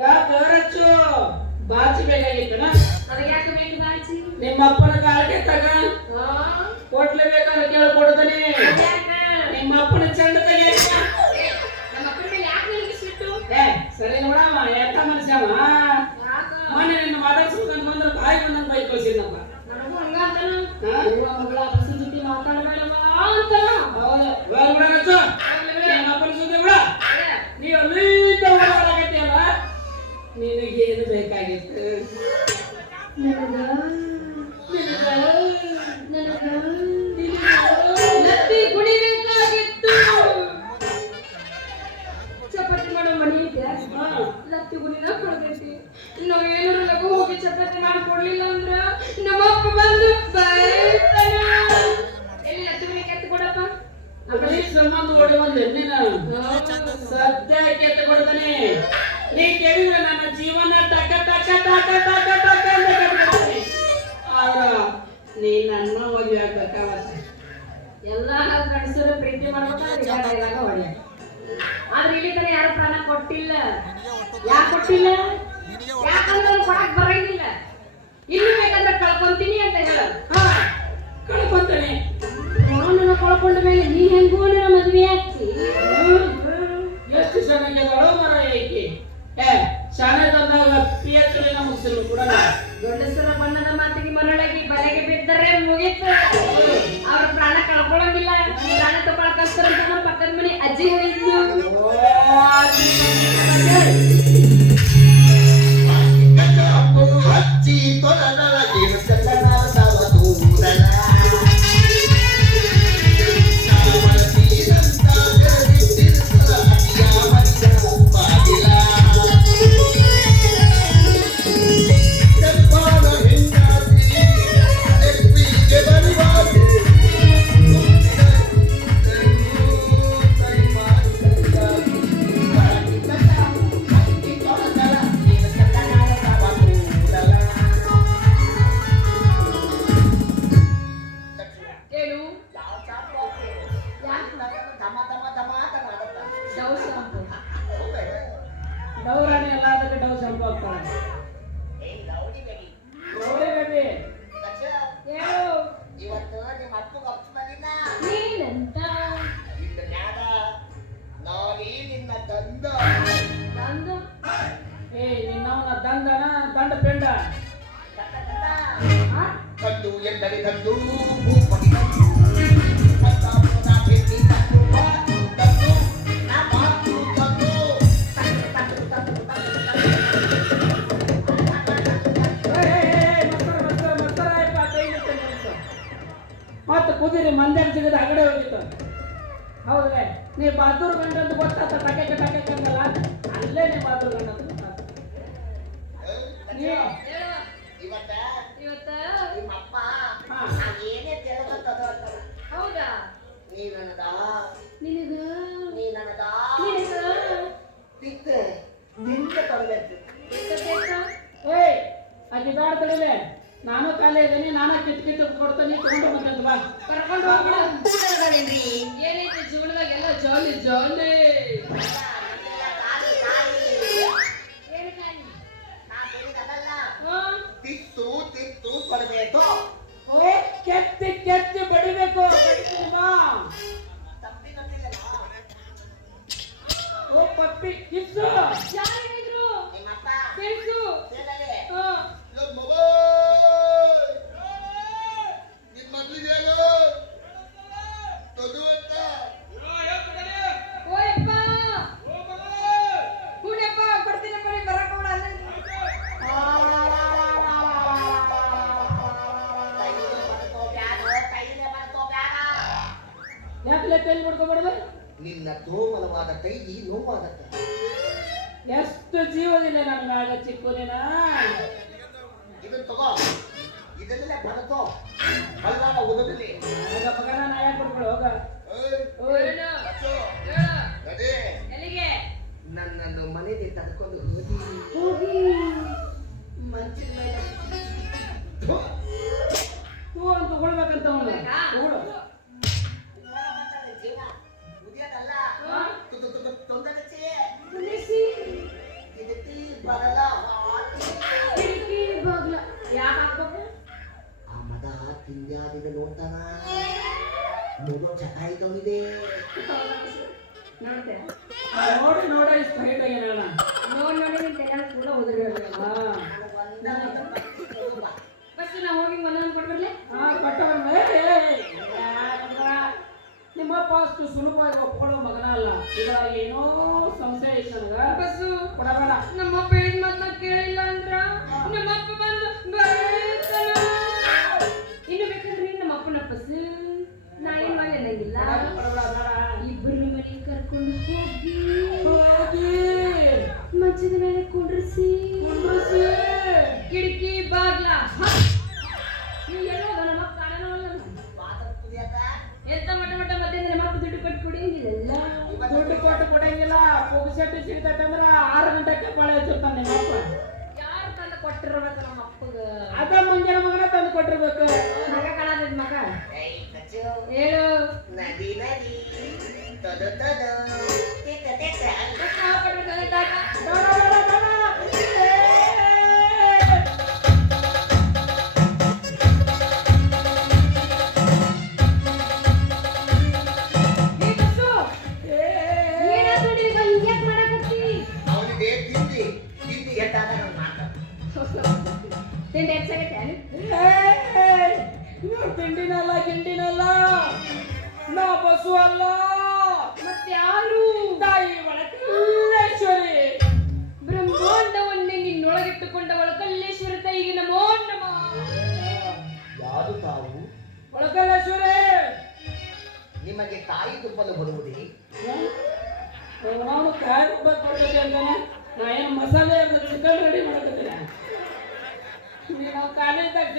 ಯಾವರಚ್ಚು ಬಾಚಿ ಬೇಕಾಗಿತ್ತನ ನನಗೆ ಯಾಕೆ ಬೇಕು ಬಾಚಿ? ನಿಮ್ಮ ಅಪ್ಪನ ಕಾಲಕ್ಕೆ ತಗ. ಕೊಟ್ಲೆ ಬೇಕಾದ್ರೆ ಕೇಳ ಕೊಡ್ತಾನೆ ನಿಮ್ಮ ಅಪ್ಪನ ಚಂದ ನಮ್ಮ ಯಾಕೆ ಸಿಟ್ಟು ಏ ಸರಿ ನೋಡಮ್ಮ ಎಂತ ಮನುಷ್ಯಮ್ಮ ಮೊನ್ನೆ ನಿನ್ನ ಮಾತಾಡ್ಸ್ಬೇಕಂತ ಬಂದ್ರೆ ತಾಯಿ ಬಂದಂಗ ಬೈಕ್ ಕಳಿಸಿದ್ನಪ್ಪ. ನನಗೂ ಹಂಗ ಮಾತಾಡಬೇಡಮ್ಮ ನಾವ್ ಏನಾರು ಲಗು ಹೋಗಿ ಚಪಾತಿ ಮಾಡಿ ಕೊಡ್ಲಿಲ್ಲ ಅಂದ್ರ ನಮ್ಮಪ್ಪ ಬಂದು ಬೈತಾನ. ಎಲ್ಲಿ ಗುಣಿ ಕೆತ್ತ ಕೊಡಪ್ಪ? ಓಡಿ ಬಂದೆ ನೀನು. ಸದ್ಯ ಕೆತ್ತ ಕೊಡ್ತಾನೆ. ನೀ ಕೇಳಿದ್ರೆ ನನ್ನ ಜೀವನ ಟಕ ಟಕ ಟಕ ಟಕ ಟಕ ಅಂತ ಕಟ್ಬಿಡ್ತಾನೆ. ಆದ್ರ ನೀ ನನ್ನ ಮದುವೆ ಎಲ್ಲ ಗಂಡಸರು ಪ್ರೀತಿ ಮಾಡ್ಬೇಕಾದ್ರೆ ಆದ್ರೆ ಇಲ್ಲಿ ತನ ಯಾರು ಪ್ರಾಣ ಕೊಟ್ಟಿಲ್ಲ. ಯಾಕೆ ಕೊಟ್ಟಿಲ್ಲ? ಯಾಕಂದ್ರೆ ಅವ್ನು ಕೊಡಕ್ ಬರಂಗಿಲ್ಲ ಇಲ್ಲಿ ಬೇಕಂದ್ರೆ ಕಳ್ಕೊಂತೀನಿ ಅಂತ ಹೇಳ ಹಾ ಕಳ್ಕೊಂತಾನೆ. ನಾನು ಕಳ್ಕೊಂಡ ಮೇಲೆ ನೀ ಹೆಂಗೂ ನನ್ನ ಮದ್ವೆ ಆಗ್ತಿ ಎಷ್ಟು ಚೆನ್ನಾಗಿದ್ದಾಳೋ ಮರ ಏಕೆ ಏ ಶಾಲೆ ತಂದಾಗ ಪಿಎಚ್ ಮುಗಿಸಿರು ಕೂಡ ದೊಡ್ಡ ಬಣ್ಣದ ಮಾತು ತಂಡ ಪೆಂಡ. ಕದ್ದು ಎಂದರೆ ಕದ್ದು ಮತ್ತೆ ಕುದಿರಿ ಮಂದ್ಯಾಗ ಸಿಗದ ಅಗಡೆ ಹೋಗಿತ್ತು. ಹೌದ್ರೆ ನೀ ಬಾತೂರು ಗಂಡ ಅಂತ ಗೊತ್ತಾತ ಟಕೆ ಟಕೆ ಕಂದಲ್ಲ ಅಲ್ಲೇ ನೀ ಬಾತೂರು ಗಂಡ ಅಂತ ಇವತ್ತ? ಇವತ್ತ? ನಿಮ್ಮ ಅಪ್ಪ. ಏನೇ ಏನೇ ತಿಳ್ಕೊತದ ಅಂತಾನ. ಹೌದಾ? ನೀ ನನದ ನಿನಗ? ನೀ ನಿನಗ ತಿಕ್ಕ ಓಯ್ ತರಬೇಕು ಏಯ್! ಅಲ್ಲಿ ಬೇಡ ತಡಿಲೆ ನಾನು ಕಾಲೇ ಇದ್ದೀನಿ ನಾನು ಕಿತ್ ಕಿತ್ ಕೊಡ್ತೀನಿ ತಗೊಂಡು ಬಂದಂತ ಬಾ. ಕರ್ಕೊಂಡು ಹೋಗ್ಬಿಡು. ಏನೈತಿ ಜೀವನದಾಗ ಎಲ್ಲ ಜಾಲಿ ಜಾಲಿ. ನಿನ್ನ ತೋಮಲವಾದ ಕೈ ನೋವಾದತ್ತ ಎಷ್ಟು ಜೀವದಿಲ್ಲ ನನ್ನ ಮ್ಯಾಗ ಚಿಕ್ಕುನಿನ ಇದನ್ನ ತಗೋ. ಇದನ್ನೆಲ್ಲ ಬರ್ತೋ ಬಲ್ಲ ಓದೋದಲ್ಲಿ ಆಗ ಮಗನ ನಾ ಯಾಕೆ ಬಿಡ್ಕೊಳು ಹೋಗ. ನೋಡ್ತಾನ ನೋಡೋ ಚಟಾಯಿ ತಂದಿದೆ ನೋಡ್ತೆ? ನೋಡಿ ನೋಡ ಸ್ಟ್ರೈಟ್ ಆಗಿ ಆಗ್ಯಾನ ನೋಡ್ ನೋಡಿ ನಿನ್ ಕೈಯಾಗ ಕೂಡ ಹಾ. ಫಸ್ಟ್ ನಾ ಹೋಗಿ ಒಂದೊಂದು ಕೊಟ್ಬಿಡ್ಲೆ ಹಾ ನಿಮ್ಮಪ್ಪ ಅಷ್ಟು ಸುಲಭವಾಗಿ ಒಪ್ಕೊಳ್ಳೋ ಮಗನ ಅಲ್ಲ ಇದ್ರಾಗ ಏನೋ ಸಂಶಯ ಐತೆ ನನಗ. ಬಸ್ಸು. ಕೊಡಬೇಡ. ನಮ್ಮಪ್ಪ ಪುಗ್ಸೆಟ್ಟು ಸಿಗ್ತೈತಂದ್ರ ಆರು ಗಂಟೆಗೆ ಬಾಳೆ ಹಚ್ಚಿರ್ತಾನೆ ನಿಮ್ಮಪ್ಪ ಯಾರು ತಂದು ಕೊಟ್ಟಿರ್ಬೇಕು ನಮ್ಮ ಅಪ್ಪಗ? ಅದ ಮುಂಜಾನೆ ಮಗನ ತಂದು ಕೊಟ್ಟಿರ್ಬೇಕು. ಮಗ ಕಾಣದ ಮಗ. ಏಯ್ ಕಚ್ಚು. ಹೇಳು. ನದಿ ನದಿ. ತದ ತದ. ತೆಕ್ಕ ತೆಕ್ಕ ನಾವು ಕೊಟ್ಟಿರ್ತಾನೆ ತಾತ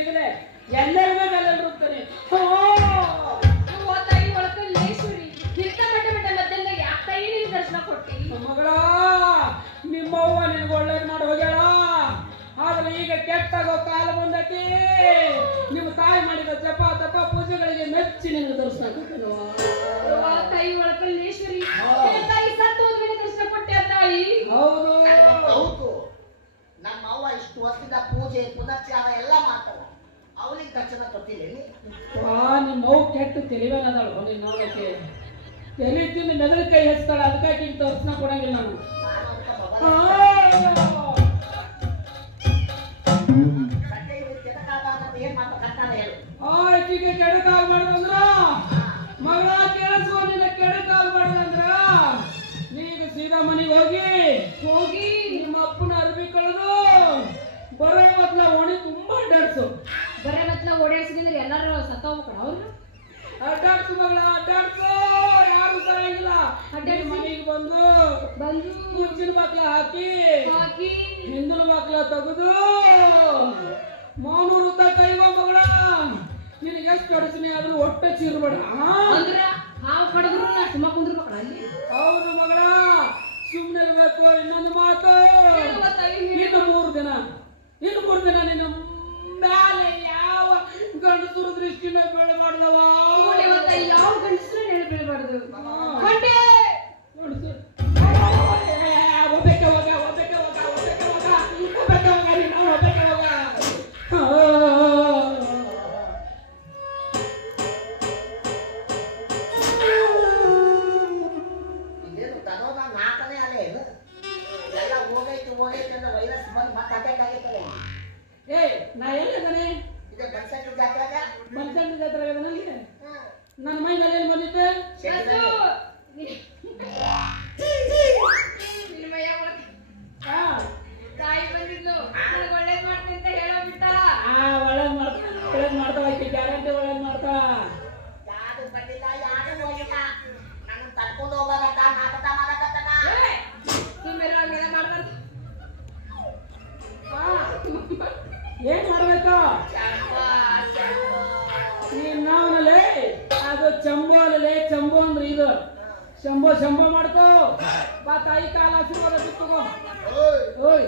ತಾಯಿ ಎಲ್ಲರಿಗೂ ದರ್ಶನ ಕೊಟ್ಟಿ? ಮಗಳ ನಿಮ್ಮವ್ವ ನಿನ್ಗೆ ಒಳ್ಳೇದು ಮಾಡಿ ಹೋಗ್ಯಾಳ. ಆದ್ರೆ ಈಗ ಕೆಟ್ಟಾಗೋ ಕಾಲ ಬಂದೈತಿ. ನಿಮ್ಮ ತಾಯಿ ಮಾಡಿದ ಜಪ ತಪ ಪೂಜೆಗಳಿಗೆ ಮೆಚ್ಚಿ ನಿನ್ನ ದರ್ಶನ ಕೊಟ್ಟನು ಅವ್ವ ತಾಯಿ ಒಳ ಕಲ್ಲೇಶ್ವರಿ ನಿನ್ನ ತಾಯಿ ಸತ್ತು ಹೋದ್ಮೇಲೆ ದರ್ಶನ ಕೊಟ್ಟೆ ಆ ತಾಯಿ ಹೌದು ಹೌದು ನಮ್ಮ ಅವ್ವ ಇಷ್ಟು ವರ್ಷದ ಪೂಜೆ ಪುನಶ್ಚಾರ ಎಲ್ಲ ಮಾಡ್ತಾಳ ಅವನಿಗೆ ದರ್ಶನ ಕೊಟ್ಟಿಲ್ಲ ನೀ ವಾ ನಿಮ್ಮ ಅವ್ವ ಕೆಟ್ಟ ತಿಳಿವೇನದಾಳು ನಿನ್ನ ನೋಡಕ್ಕೆ ತಲೆ ತಿಂದು ಮೆದಳು ಕೈ ಹಚ್ತಾಳೆ ಅದಕ್ಕಾಗಿ ಈಗ ತೋರ್ಸ್ನ ಕೊಡಂಗಿಲ್ಲ ನಾನು. ನಾನು ಅಂತ ಮಗ ಆ! ಸದ್ಯ ಇವ್ರು ತಿನ್ನಕ್ಕಾಗಲ್ಲ ಏನ್ ಮಾತಾಡ್ತಾನೆ ಹೇಳು ಆಕಿಗೆ ಕೆಡಕ ಆಗ್ಬಾರ್ದಂದ್ರ ಮಗಳ ಕೇಳಿಸುವ ನಿನ್ನ ಕೆಡಕ ಆಗ್ಬಾರ್ದಂದ್ರ ನೀಗ ಸೀದಾ ಮನೆಗೆ ಹೋಗಿ ಹೋಗಿ ನಿಮ್ಮ ಅಪ್ಪನ ಅರ್ಬಿ ಕಳೆದು ಬರೋ ಮೊದ್ಲ ಓಣಿ ತುಂಬಾ ಅಡ್ಡಾಡ್ಸು ಬರೇ ಮತ್ಲ ಓಡಾಡ್ಸಿದ್ರೆ ಎಲ್ಲಾರು ಸತ್ತೋಗ್ಬೇಕಣ ಅವ್ರು ಅಡ್ಡಾಡ್ಸು ಮಗಳ ಯಾರು ಸಾಯಂಗಿಲ್ಲ ಅಡ್ಡಾಡಿ ಮನೆಗೆ ಬಂದು ಬಂದು ಮುಂಚಿನ ಮಕ್ಕಳ ಹಾಕಿ ಹಾಕಿ ಹಿಂದಿನ ಮಕ್ಕಳ ತೆಗೆದು ಮಾನೂರು ತ ಕೈವ ಮಗಳ ನಿನಗೆ ಎಷ್ಟು ಹೊಡಿಸಿನಿ ಆದ್ರೂ ಒಟ್ಟೆ ಚೀರ್ಬೇಡ ಅಂದ್ರೆ ಹಾವು ಕಡದ್ರು ಸುಮ್ಮ ಕುಂದ್ರಬೇಕಣ ಅಲ್ಲಿ. ಹೌದು ಮಗಳ ಸುಮ್ಮನೆ ಇರ್ಬೇಕು ಇನ್ನೊಂದು ಮಾತು. ಇನ್ನು ಮೂರು ದಿನ ಇನ್ನು ಮೂರು ದಿನ ನಿನ್ನ ಮ್ಯಾಲೆ ಯಾವ ಗಂಡಸರು ದೃಷ್ಟಿನ ಬೆಳಬಾರ್ದವ ತಾಯಿ ಯಾವ ಗಂಡಸ್ರು ಅಟ್ಯಾಕ್ ಆಗೈತಲ್ಲ ಏ ನಾ ಎಲ್ಲಿದ್ದಾನೆ? ಈಗ ಬನ್ಸಕ್ಕೆ ಜಾತ್ರೆಗ? ಮನುಷ್ಯನ ಜಾತ್ರೆ ನನಗೆ ನನ್ನ ಮೈನಲ್ಲಿ ಏನು ಬಂದಿತ್ತು? ತಾಯಿ ಬಂದಿದ್ಲು ನನಗೆ ಒಳ್ಳೇದು ಮಾಡ್ತೀನಿ ಅಂತ ಆ ಒಳ್ಳೇದು ಮಾಡ್ತಾ ಒಳ್ಳೇದು ಮಾಡ್ತಾ ಆಕಿ ಗ್ಯಾರಂಟಿ ಒಳ್ಳೇದು ಮಾಡ್ತಾ ಯಾರು ಬಂದಿಲ್ಲ ಯಾರು ಹೋಗಿಲ್ಲ ನಾನು ತರ್ಕೊಂಡು ಹೋಗೋದಕ್ಕ ನಾಟಕ ಮಾಡಕತ್ತನ ಸುಮ್ಮನೆ ಹಂಗೆಲ್ಲ ಮಾಡ್ಬಾರ್ದು. ಏನ್ ಮಾಡ್ಬೇಕು? ಚಂಬು ಅಲ್ಲೇ ಚಂಬು ಅಂದ್ರೆ ಇದು. ಶಂಭೋ ಶಂಭೋ ಮಾಡ್ಕೋ. ಬಾ ತಾಯಿ ಕಾಲ ಆಶೀರ್ವಾದ ಬಿತ್ತುಕೋ ಓಯ್.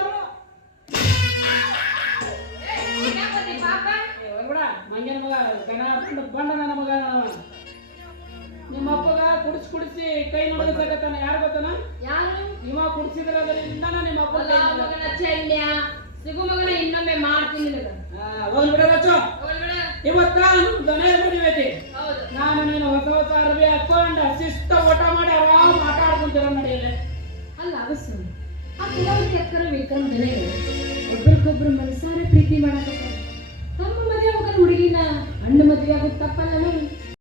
ಮಂಗನ ಮಗ ಗಣ ಬಂಡ ಬಂಡ ನನ್ನ ಮಗ. ನಿಮ್ಮ ಅಪ್ಪಗ ಕುಡಿಸಿ ಕುಡಿಸಿ ಕೈ ನೋಡಿಸಕತ್ತಾನ ಯಾರು ಗೊತ್ತಾನ? ಯಾರು? ನಿಮ್ಮ ಕುಡಿಸಿದ್ರ ಅದರಿಂದ ನಿಮ್ಮ ಅಪ್ಪ ಮಗನ ಸಿಗು ಮಗನ ಇನ್ನೊಮ್ಮೆ ಮಾಡ್ತೀನಿ ಹೋಗ್ಲಿ ಬಿಡ ಇವತ್ತ ದನ ನಾನು ನೀನು ಹೊಸ ಹೊಸ ಅರ್ಬಿ ಹಾಕೊಂಡ ಶಿಸ್ತ ಊಟ ಮಾಡಿ ಆರಾಮ್ ಆಟ ಆಡ್ಕೊಂತೀರ ನಡೆಯಲ್ಲ. ಅಲ್ಲ ಅವಸು ಆ ವಿಕ್ರಮ್ ಒಬ್ರಿಗೊಬ್ರು ಮನಸಾರೆ ಪ್ರೀತಿ ಮಾಡಕತ್ತಾರ. ತಮ್ಮ ಮದುವೆ ಮಗನ